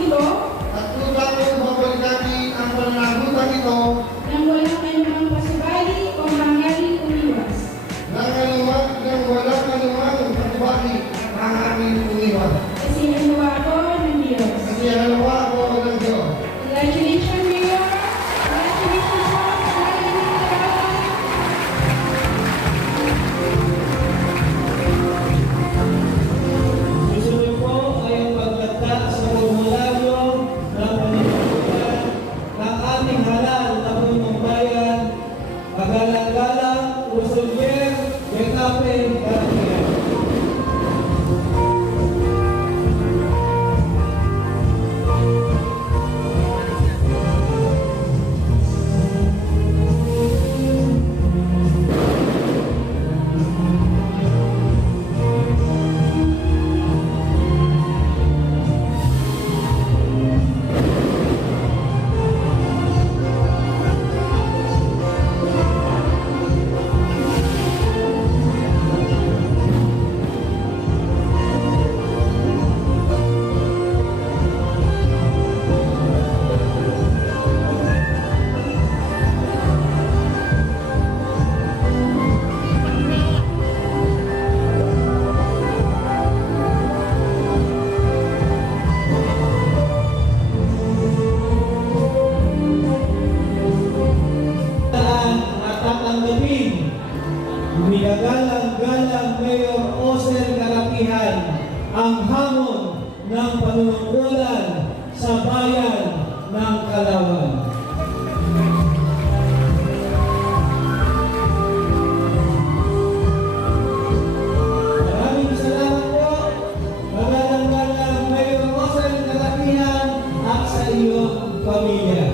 mundo at tuta ko babalikan ang pananagutan ito nang walang anumang pasubali o mangyaring umiwas. nang walang anumang patubali ang aming umiwas. Kasi hinawa ko ng Diyos. Kasi halawa ako ng Diyos. Congratulations, Mayor! Congratulations po sa lahat ng kalaban. Susunod po ay ang pagtagda sa formularyo ng panunungkulan ng ating halal na punong bayan, Magalang-galang Rosolier Betape Garcia. Minagalang-galang Mayor Oser Karapihan ang hamon ng panunungkulan sa bayan ng Calauan. Maraming salamat po, magalang-galang Mayor Oser Karapihan at sa iyong pamilya.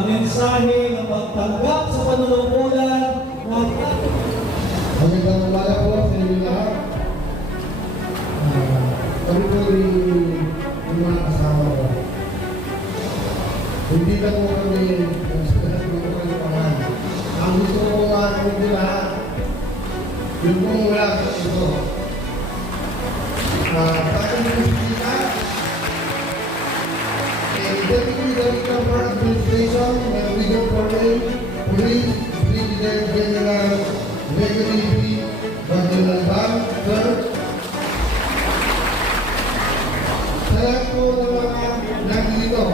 Mensahe ng pagtanggap sa panunungkulan ng Magandang umaga po sa inyo lahat. Kami po yung mga kasama ko. Hindi na po kami nagsasalat ng pangalan. Ang gusto ko nga kami lahat, yung pong wala sa ito. Sa ating musika, Deputy Director for Administration and Legal Foreign Police Brigadier General Gregory B. Bagdalanban, Sir. Sa lahat po ng mga nandito,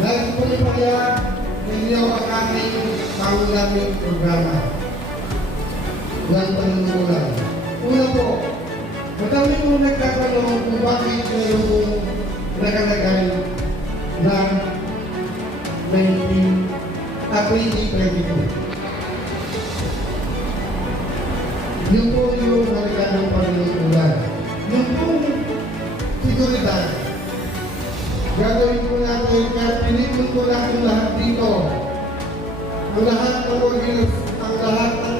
nais po ipaya sa inyo ang ating pangulaming programa ng panunungkulan. Una po, madami po nagtatanong kung bakit ngayon po nakalagay na 2022. Yung po yung halaga ng panunungkulan. Yung pong seguridad. Gagawin po natin kaya pinipon po natin lahat dito. Ang lahat ng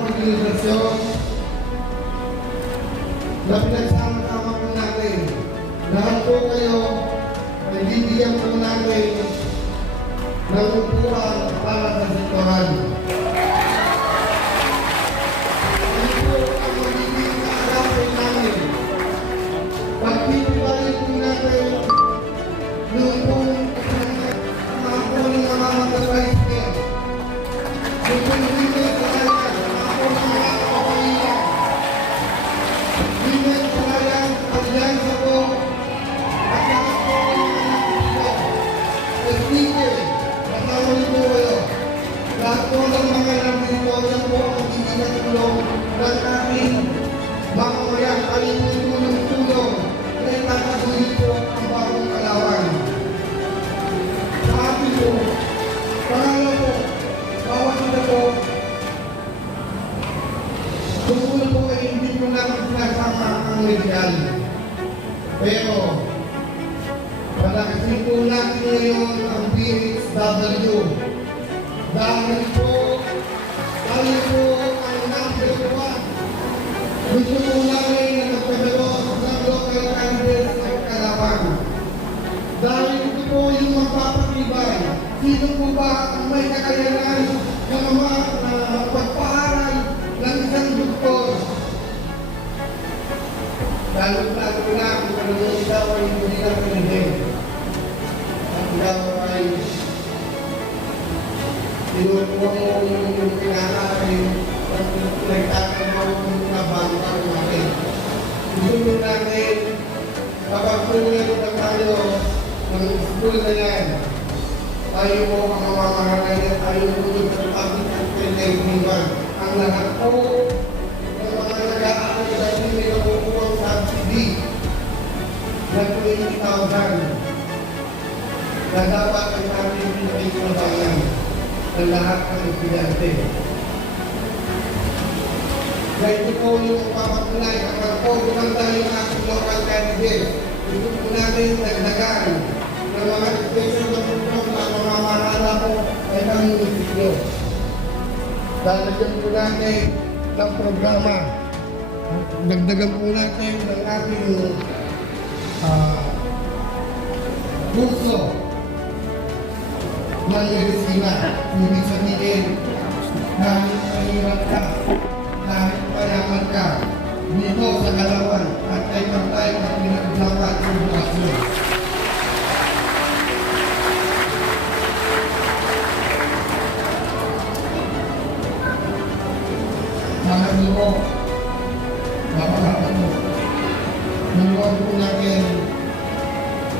organisasyon na pinagsama-sama po natin. Lahat po kayo ay bibigyan po natin ng upuan para sa sektoran. Ito po ang magiging kaagapin namin. Pagpipilay po natin noong pong mga po ng mga mag-advise Yung women talaga, ako mga kapalitan. Women talaga, alyansa ko, at lahat po ng mga nakikita. Speaker, kasama niyo po kayo. Lahat po ng mga nandito, yan po ang itinatulong ng ating mamamayan. Aling tulong na itatagulin po ang bagong kalawan. Sa atin po, pangalaw po, bawat ito po, tungkol po ay hindi po namin sinasama ang legal. Pero, palakasin po natin ngayon ang PHW. Dahil po, tayo po ang number one. Gusto po namin na magpagawa ng local candidates at kalaban. Dahil ito po yung magpapatibay. Sino po ba ang may kakayanan na pagpaaral ng isang doktor? Lalo-lalo na kung ano yung ikaw ay hindi na pinigay. At ikaw ay tinutuwa mo yung pinakain at nagtatawa mo na bangka natin. Gusto natin kapag tuloy na tayo ng school na yan, tayo po ang mamamahalay at tayo po sa public at pinag-iwan. Ang lahat po ng mga nag-aaral dahil may nakukuha ang subsidy na 20,000 na dapat ay natin pinag-iwanan ng lahat ng estudyante. Dahil po yung papatunay kapag po dumanda yung ating local candidate, ito po natin nagdagan ng mga special na program na mamamahala po ay ng munisipyo. Lalagyan po natin ng programa. Dagdagan po natin ng ating kurso ng medisina. Ibig sabihin, kahit mahirap ka, kahit payaman ka, dito sa Kalawan at ay pantay at pinaglawan ng edukasyon. Mga lumo, kapag-kapag mo, tulungan po natin,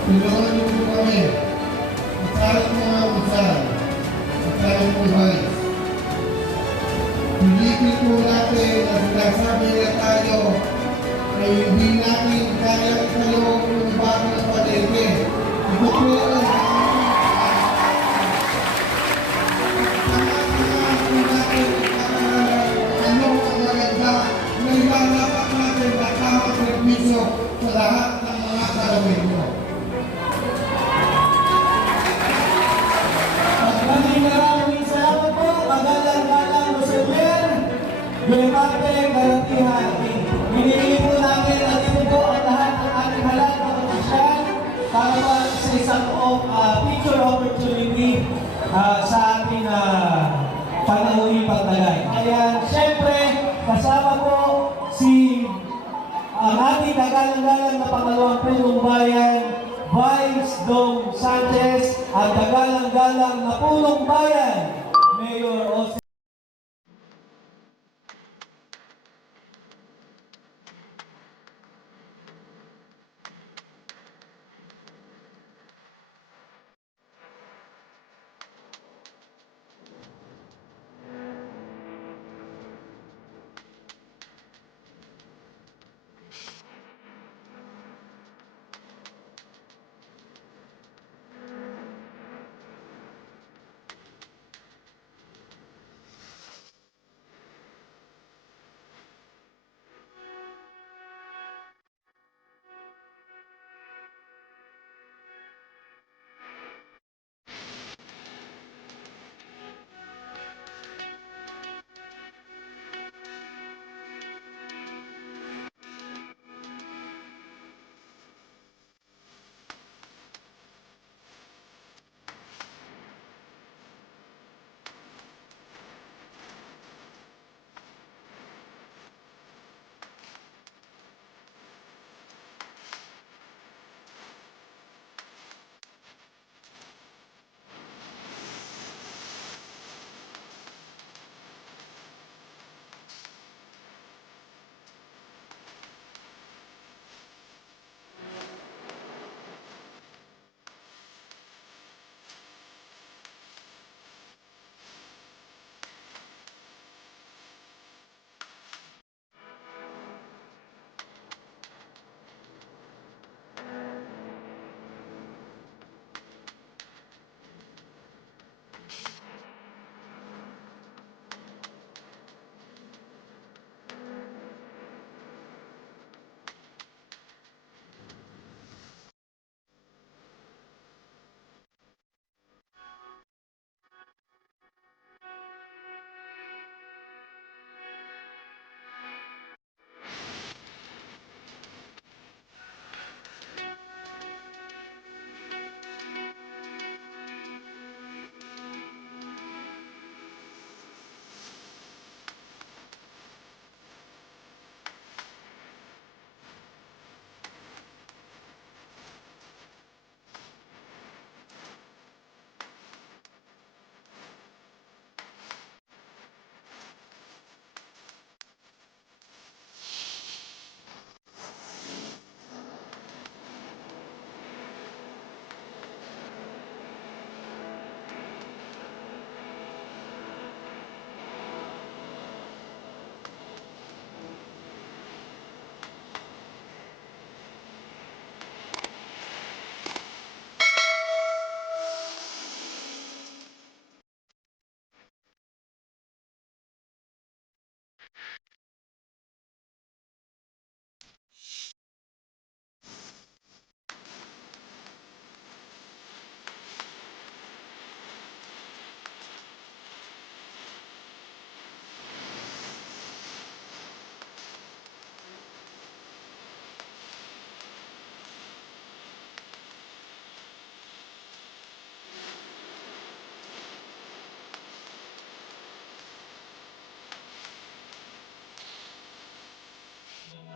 tulungan niyo po kami, at mga usal, at po vice. Pilipin po natin na sinasabi na tayo ay hindi natin kaya kayo yung bago ng palengke. Ito po ang ano ang maganda na ilalapat natin na tamang servisyo sa lahat ng mga kalawin mo. Maraming salamat po. Magalang-galang Rosavier. Yung ating garantihan. Hinihili po namin at ito po ang lahat ng ating halat na opisyal para sa isang picture opportunity sa ating panahon pagtalay. Kaya siyempre, kasama po si ang ating kagalang-galang na pangalawang punong bayan, Vice Dong Sanchez, at kagalang-galang na punong bayan, Mayor Jose